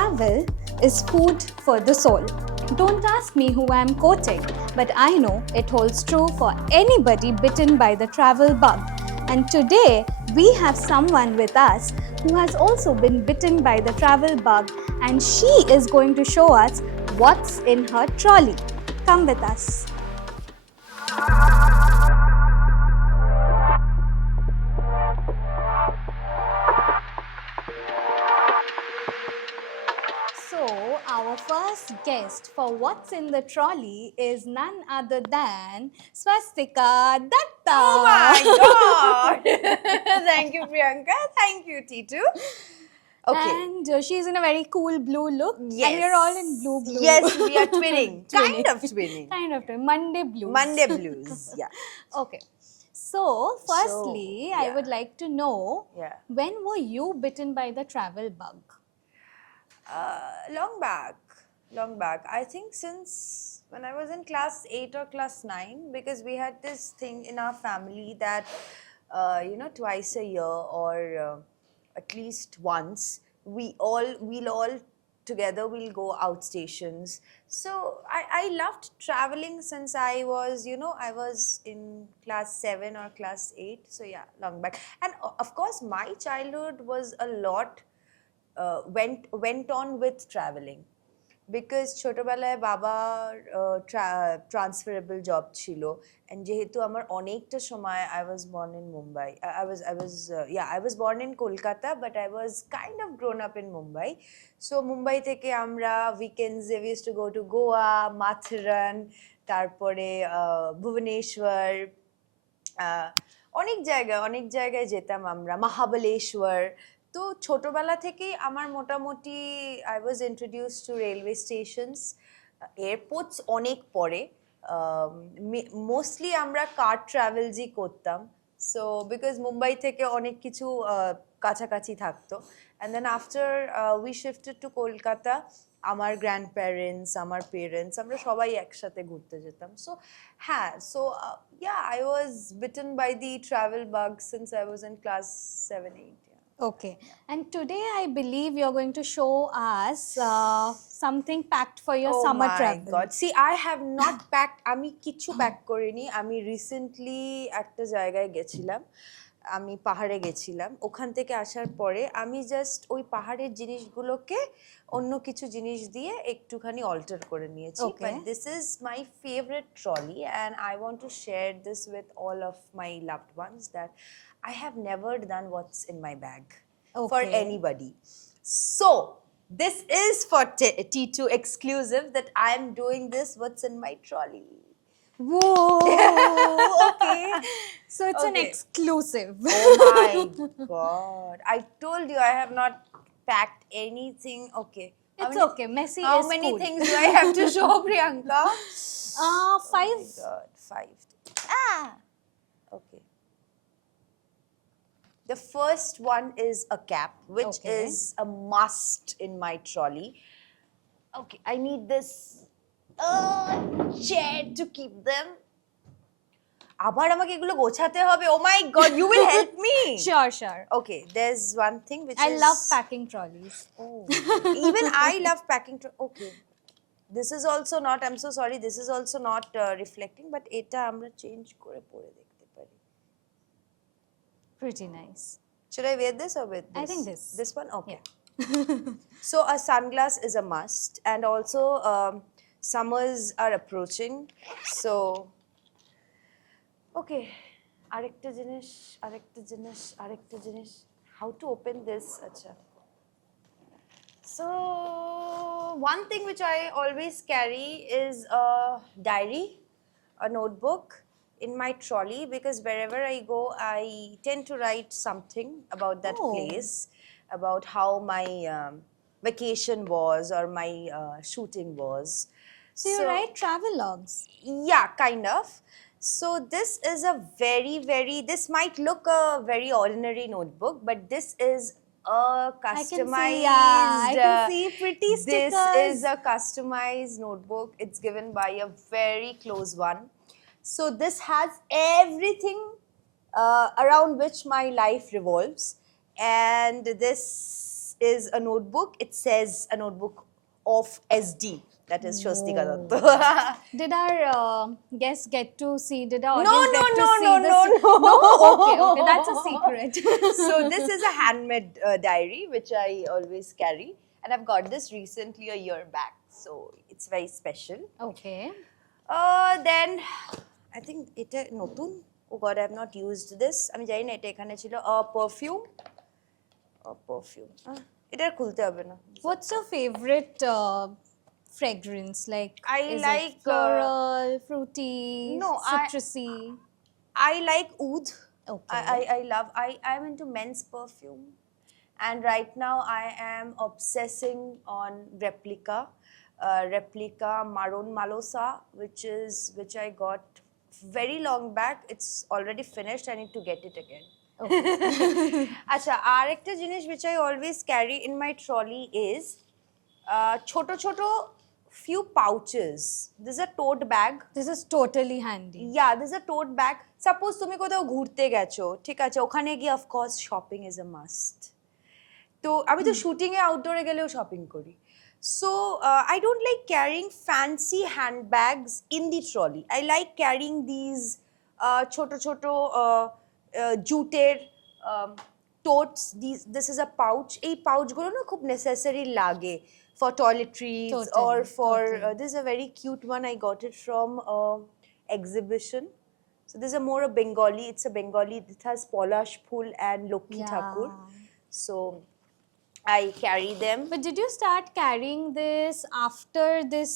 Travel is food for the soul. Don't ask me who I'm quoting, but I know it holds true for anybody bitten by the travel bug. And today, we have someone with us who has also been bitten by the travel bug, and she is going to show us what's in her trolley. Come with us. So, our first guest for What's in the Trolley is none other than Swastika Datta. Oh my god! Thank you, Priyanka. Thank you, T2. Okay. And she's in a very cool blue look. Yes. And we're all in blue. Yes, we are twinning. Kind of twinning. Kind of twinning. Monday blues. Monday blues. Yeah. Okay. So, firstly, I yeah. would like to know Yeah. when were you bitten by the travel bug? Long back. I think since when I was in class 8 or class 9, because we had this thing in our family that, twice a year or at least once, we'll all together we'll go outstations. So I loved traveling since I was in class 7 or class 8. So yeah, long back. And of course, my childhood was a lot went on with traveling because ছোটবেলায় বাবার transferable job ছিল and যেহেতু আমার অনেকটা সময় I was born in Mumbai. I was born in Kolkata, but I was kind of grown up in Mumbai. So Mumbai থেকে আমরা weekends we used to go to Goa, Mathuran, তারপরে ভুবনেশ্বর, অনেক জায়গায় যেতাম আমরা, মহাবলেশ্বর। তো ছোটবেলা থেকেই আমার মোটামুটি I was introduce two railway stations, airports অনেক পরে। মোস্টলি আমরা কার ট্রাভেলসই করতাম, সো বিকজ মুম্বাই থেকে অনেক কিছু কাছাকাছি থাকতো। And then after we shifted to Kolkata, আমার গ্র্যান্ড প্যারেন্টস, আমার পেরেন্টস, আমরা সবাই একসাথে ঘুরতে যেতাম। সো হ্যাঁ, so I was bitten by the travel bug since I was in class 7-8. Okay, and today I believe you're going to show us something packed for your summer travel. Oh my god, see, I have not packed, আমি কিছু pack করিনি। আমি recently একটা জায়গায় গেছিলাম, আমি পাহাড়ে গেছিলাম। ওখান থেকে আসার পরে আমি জাস্ট ওই পাহাড়ের জিনিসগুলোকে অন্য কিছু জিনিস দিয়ে একটুখানি অল্টার করে নিয়েছি। But this is my favourite trolley and I want to share this with all of my loved ones that I have never done what's in my bag for anybody. So, this is for T2 exclusive that I am doing this what's in my trolley. Whoa, okay. So, it's an exclusive. Oh my god. I told you I have not packed anything. Okay. It's okay. Messy How is many cool. things do I have to show, Priyanka? 5. Oh my god, 5. Okay. The first one is a cap, which is a must in my trolley. Okay, I need this chair to keep them. আবার আমাকে এগুলো গোছাতে হবে। Oh my god, you will help me. Sure. Okay, there's one thing which I love packing trolleys. Oh, even I love packing. Okay, this is also not, I'm so sorry, this is also not reflecting, but এটা আমরা change করে পরে দেখতে পারি। Pretty nice. Should I wear this or with this? I think this. This one? Okay. So a sunglass is a must, and also summers are approaching. So, okay. আরেকটা জিনিস. How to open this? Acha. So, one thing which I always carry is a diary, a notebook in my trolley, because wherever I go, I tend to write something about that place, about how my vacation was or my shooting was. So you write travelogues? Yeah, kind of. So this is a this might look a very ordinary notebook, but this is a customized. I can see pretty stickers. This is a customized notebook. It's given by a very close one. So this has everything around which my life revolves, and this is a notebook. It says a notebook of SD. That is Shwastika Whoa. Datta. Did our guests get to see? Did our No, audience no, get to no, see no, the no, se- no. No? Okay, okay, that's a secret. So this is a handmade diary which I always carry, and I've got this recently a year back. So it's very special. Okay. Then I think এটা নতুন. Oh God, I have not used this. আমি জানি না এটা এখানে ছিল. Perfume. Perfume. এটা আর খুলতে হবে না. What's your favorite fragrance? Like, I is like, it floral, fruity, no, citrusy? I like oud. Okay. I love. I'm into men's perfume, and right now I am obsessing on replica Maron Malosa, which I got very long back. It's already finished. I need to get it again. আচ্ছা আর একটা জিনিস which I always carry in my trolley is ছোট ছোট few pouches. This is a tote bag. This is totally handy. Yeah, this is a tote bag. Suppose তুমি কোথাও ঘুরতে গেছো, ঠিক আছে, ওখানে গিয়ে of course shopping is a must. তো আমি তো শুটিং এ আউটডোরে গেলেও শপিং করি। So I don't like carrying fancy handbags in the trolley. I like carrying these ছোট ছোট জুটের totes. This is a pouch. এই পাউচগুলো না খুব necessary লাগে for toiletries Totally, or for totally. this is a very cute one. I got it from exhibition. So this is a more a Bengali. It's a Bengali. It has Polash Phul and Lokhi Thakur. So I carry them. But did you start carrying this after this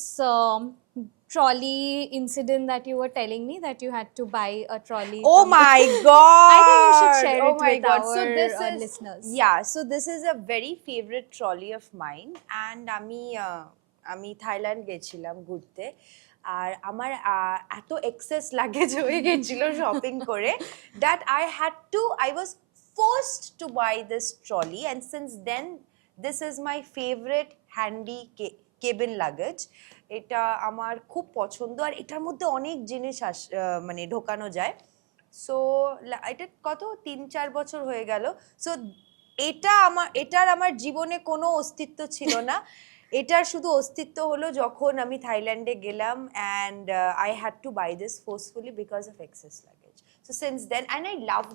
trolley incident that you were telling me that you had to buy a trolley? Oh from the- my God! I think you should share Oh it my with God. our So this is, listeners. Yeah, so this is a very favorite trolley of mine, and আমি Thailand গেছিলাম ঘুরতে, আর আমার এত access luggage হয়ে গেছিল shopping করে that I was forced to buy this trolley, and since then this is my favorite handy cabin luggage. এটা আমার খুব পছন্দ, আর এটার মধ্যে অনেক জিনিস মানে ঢোকানো যায়। সো এটা কত 3-4 বছর হয়ে গেল। সো এটার আমার জীবনে কোনো অস্তিত্ব ছিল না। এটার শুধু অস্তিত্ব হলো যখন আমি থাইল্যান্ডে গেলাম, and I had to buy this forcefully because of excess luggage. So since then, and I love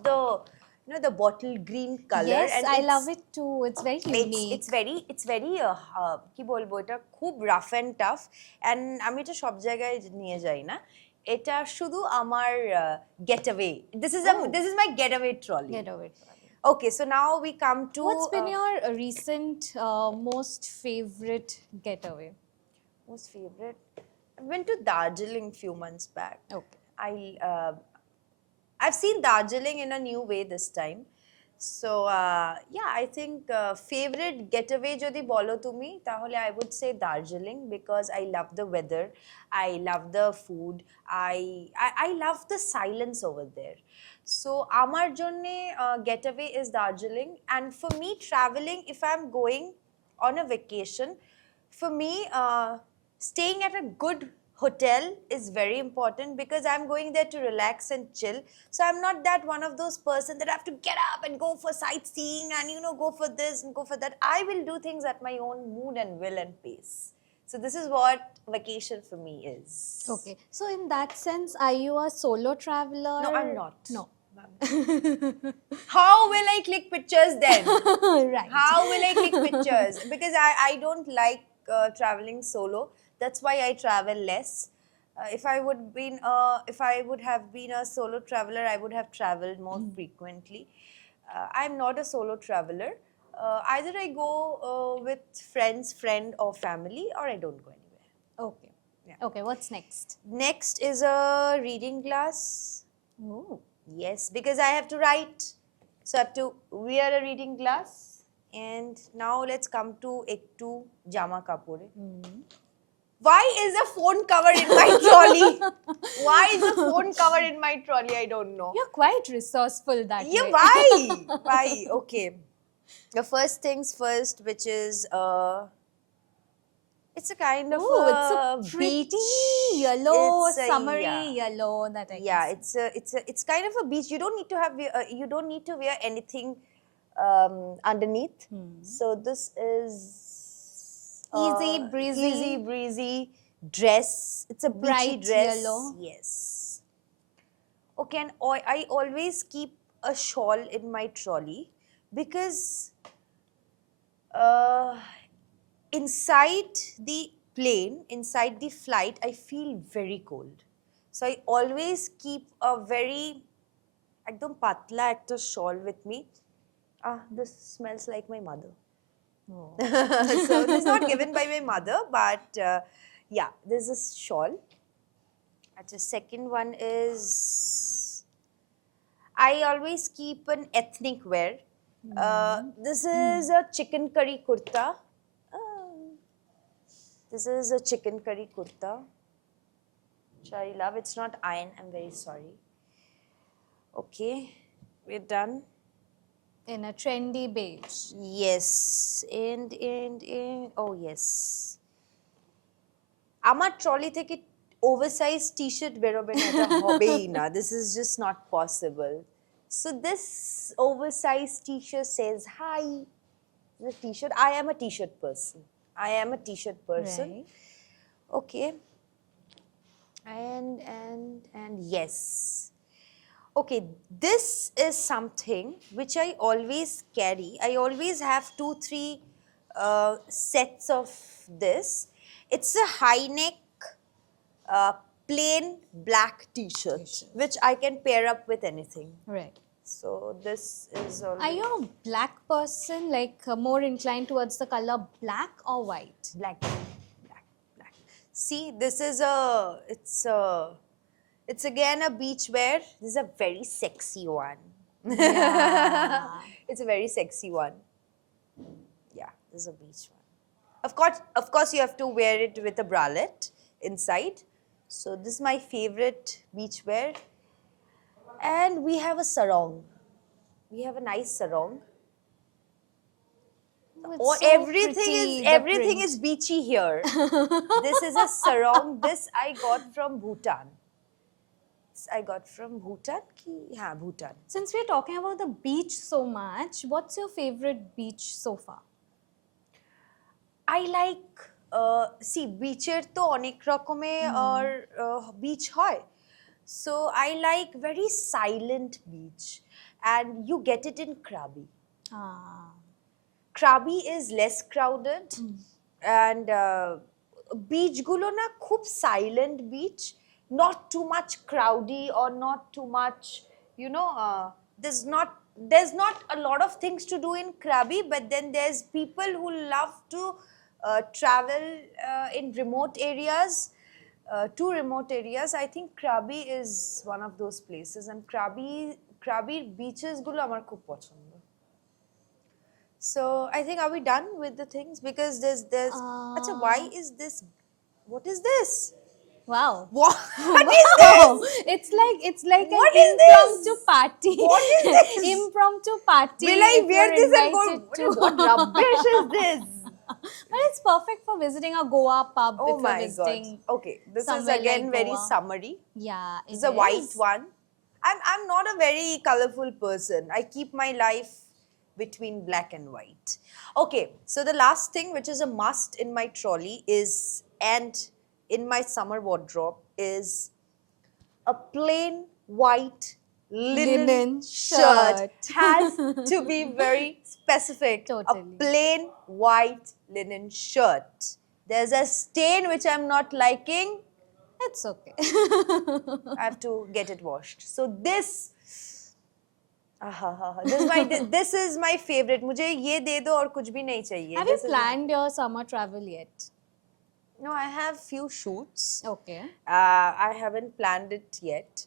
the bottle green color. Yes, and I love it too. It's very unique. It's very কি বলবো, এটা খুব rough and tough, and আমি এটা সব জায়গায় নিয়ে যাই না। এটা শুধু আমার getaway. This is my getaway trolley. Getaway trolley. Okay, so now we come to What's been your recent most favorite getaway? most favorite? I went to Darjeeling few months back. Okay. I've seen Darjeeling in a new way this time. So yeah, I think favorite getaway jodi bolo tumi tahole I would say Darjeeling, because I love the weather, I love the food, I love the silence over there. So amar jonne getaway is Darjeeling, and for me traveling, if I'm going on a vacation, for me staying at a good hotel is very important, because I'm going there to relax and chill. So I'm not that one of those person that have to get up and go for sightseeing and go for this and go for that. I will do things at my own mood and will and pace. So this is what vacation for me is. Okay. So in that sense, are you a solo traveler? No, I'm not. No. How will I click pictures then? Right. How will I click pictures? Because I don't like traveling solo. That's why I travel less. If I would have been a solo traveler, I would have traveled more frequently. I'm not a solo traveler. Either I go with friend or family, or I don't go anywhere. Okay. Yeah. Okay, what's next? Next is a reading glass. Oh. Yes, because I have to write. So I have to wear a reading glass. And now let's come to ektu jama kapore. Why is a phone cover in my trolley? Why is a phone cover in my trolley? I don't know. You're quite resourceful that Yeah, way. why? Why? Okay. The first things first, which is it's a kind of It's a pretty beach. yellow, It's a- summery yeah. yellow that I Yeah, can see. it's kind of a beach. You don't need to wear anything underneath. So this is Easy breezy. easy breezy dress. It's a peachy Bright dress. yellow. Yes. Okay, and I always keep a shawl in my trolley because uh, inside the plane, inside the flight, I feel very cold. So I always keep a very ekdam patla একটা shawl with me. This smells like my mother. Oh. So this is not given by my mother, but yeah, this is shawl. And the second one is I always keep an ethnic wear. This is a chicken curry kurta. This is a chicken curry kurta, which I love. It's not iron. I'm very sorry. Okay, we're done. In a trendy beige. Yes, and oh yes. আমার trolley থেকে oversize T-shirt বেরোবে না এটা হবেই না. This is just not possible. So this oversized t-shirt says hi. The t-shirt. I am a t-shirt person. I am a t-shirt person. Right. Okay. And yes. Okay, this is something which I always carry. I always have 2-3 sets of this. It's a high neck plain black t-shirt, which I can pair up with anything. Right. So this is always Are you a black person, like more inclined towards the color black or white? black. See, this is it's again a beach wear. This is a very sexy one. Yeah. It's a very sexy one. Yeah, this is a beach one. Of course, you have to wear it with a bralette inside. So this is my favorite beach wear. And we have a sarong. We have a nice sarong. Oh, Oh, it's so everything pretty, is the everything print. is beachy here. This is a sarong. This I got from Bhutan. I got from Bhutan. Yeah, Bhutan. Since we're talking about the beach so much, what's your favorite beach so far? I like see beacher to onek rokome or beach hoy. So I like very silent beach, and you get it in Krabi. Ah. Krabi is less crowded, and beach gulo na khub silent beach, not too much crowdy or not too much, there's not a lot of things to do in Krabi, but then there's people who love to travel in remote areas, to remote areas. I think Krabi is one of those places, and Krabi beaches gulo amar khub pochondo. So I think, are we done with the things? Because there's Acha, why is this? What is this? Wow. What is Wow. this? It's like What an is this? impromptu party. What is this? Impromptu party. Will I if wear you're this and go? invited What rubbish is this? But it's perfect for visiting a Goa pub Oh if you're my god. visiting. Okay, this is somewhere again like very Goa. summery. Yeah, This is a white one. I'm not a very colorful person. I keep my life between black and white. Okay, so the last thing which is a must in my trolley is, and in my summer wardrobe, is a plain white linen shirt. shirt. Has to be very specific. Totally. A plain white linen shirt. There's a stain which I'm not liking. It's okay. I have to get it washed. So this this is my favorite. मुझे ये दे दो और कुछ भी नहीं चाहिए. Have you planned your summer travel yet? No, I have few shoots. Okay. I haven't planned it yet,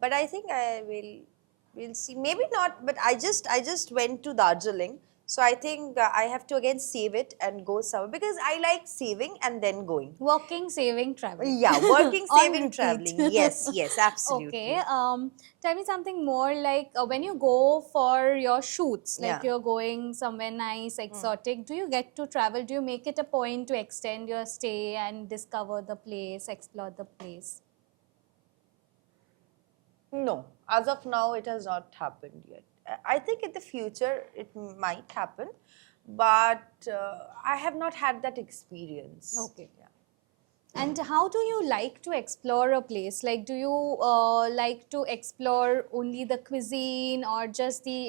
but I think I will. We'll see. Maybe not. But I just went to Darjeeling, so I think I have to again save it and go somewhere because I like saving and then going. Working, saving, traveling. Yeah, working, On saving, repeat. traveling. Yes, absolutely. Okay. Tell me something more like when you go for your shoots, like Yeah. you're going somewhere nice, exotic, do you get to travel? Do you make it a point to extend your stay and discover the place, explore the place? No, as of now, it has not happened yet. I think in the future it might happen, but I have not had that experience. Okay. And how do you like to explore a place? Like, do you like to explore only the cuisine or just the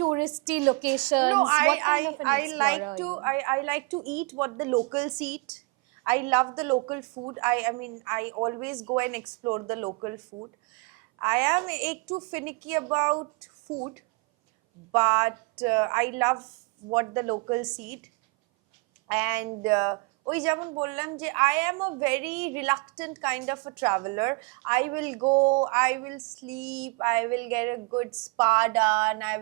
touristy locations? No, What kind of an explorer are you? I like to eat what the locals eat. I love the local food. I mean I always go and explore the local food. I am too finicky about food, but I love what the locals eat. And ওই যেমন বললাম যে I am a very reluctant kind of a traveler. I will go, I will sleep, I will get a good spa done, I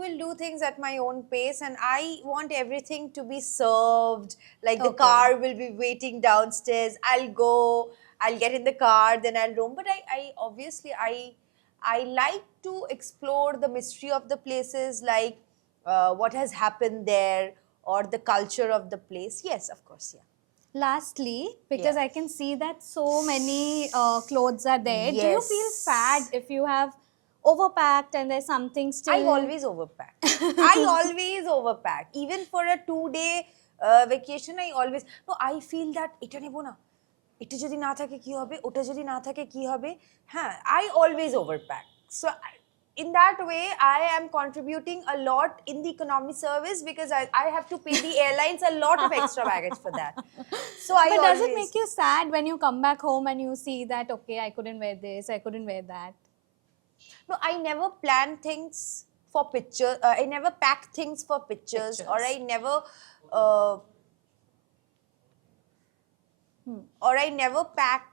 will do things at my own pace, and I want everything to be served. Like the Okay. car will be waiting downstairs. I'll go, I'll get in the car, then I'll roam. But I obviously I like to explore the mystery of the places, like what has happened there or the culture of the place. Yes, of course, yeah. Lastly, because Yeah. I can see that so many clothes are there, do you feel Yes. sad if you have overpacked and there's something I still? always overpack. I always overpack. Even for a 2-day vacation, I always no. I feel that এটা নেবো না, এটা যদি না থাকে কি হবে, ওটা যদি না থাকে কি হবে, হ্যাঁ, I always overpack. So in that way, I am contributing a lot in the economy service, because I have to pay the airlines a lot of extra baggage for that. So I But does it always make you sad when you come back home and you see that, okay, I couldn't wear this, I couldn't wear that? No, I never plan things for pictures. I never pack things for pictures, or I never, or I never pack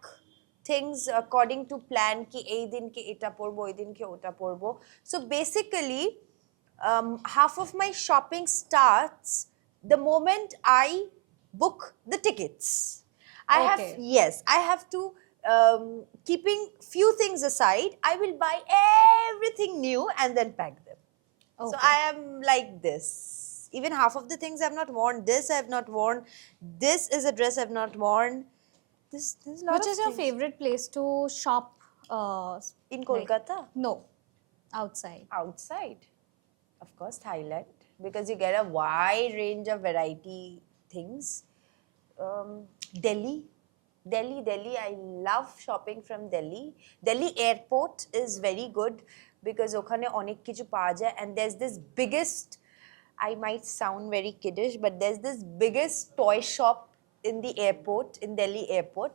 things according to plan. Ki ei din ke eta porbo, ei din ke ota porbo. So basically, half of my shopping starts the moment I book the tickets. Okay. I have to, keeping few things aside, I will buy everything new and then pack them. So Okay. I am like this. Even half of the things I've not worn. This I've not worn. This is a dress I've not worn. This there's a lot Which of is your things. favorite place to shop? In like- Kolkata? No, outside. Outside, of course, Thailand, because you get a wide range of variety things. Delhi. Delhi, I love shopping from Delhi. Delhi airport is very good because okhane onek kichu paoya jay, and there's this biggest, I might sound very kiddish, but there's this biggest toy shop in the airport, in Delhi airport,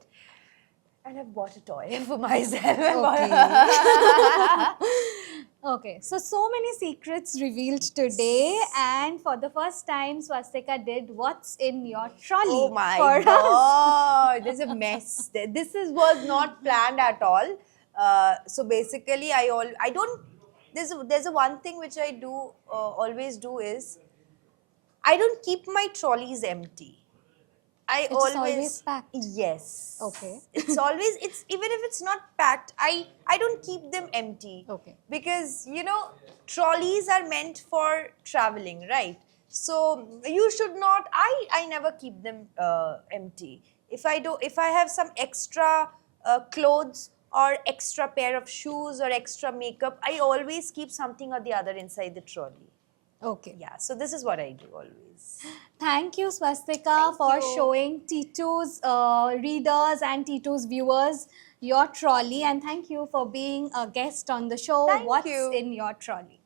and I've bought a toy for myself. Okay, so many secrets revealed today, and for the first time, Swastika did what's in your trolley Oh my for us. god, there's a mess. Was not planned at all. So basically, I don't. There's a one thing which I do always do is I don't keep my trolleys empty. It's always packed. Yes. Okay. It's even if it's not packed, I don't keep them empty. Okay. Because trolleys are meant for traveling, right? So you should not. I never keep them empty. If I have some extra clothes or extra pair of shoes or extra makeup, I always keep something or the other inside the trolley. Okay. Yeah. So this is what I do always. Thank you, Swastika, for you. showing T2's readers and T2's viewers your trolley, and thank you for being a guest on the show. Thank What's you. in your trolley?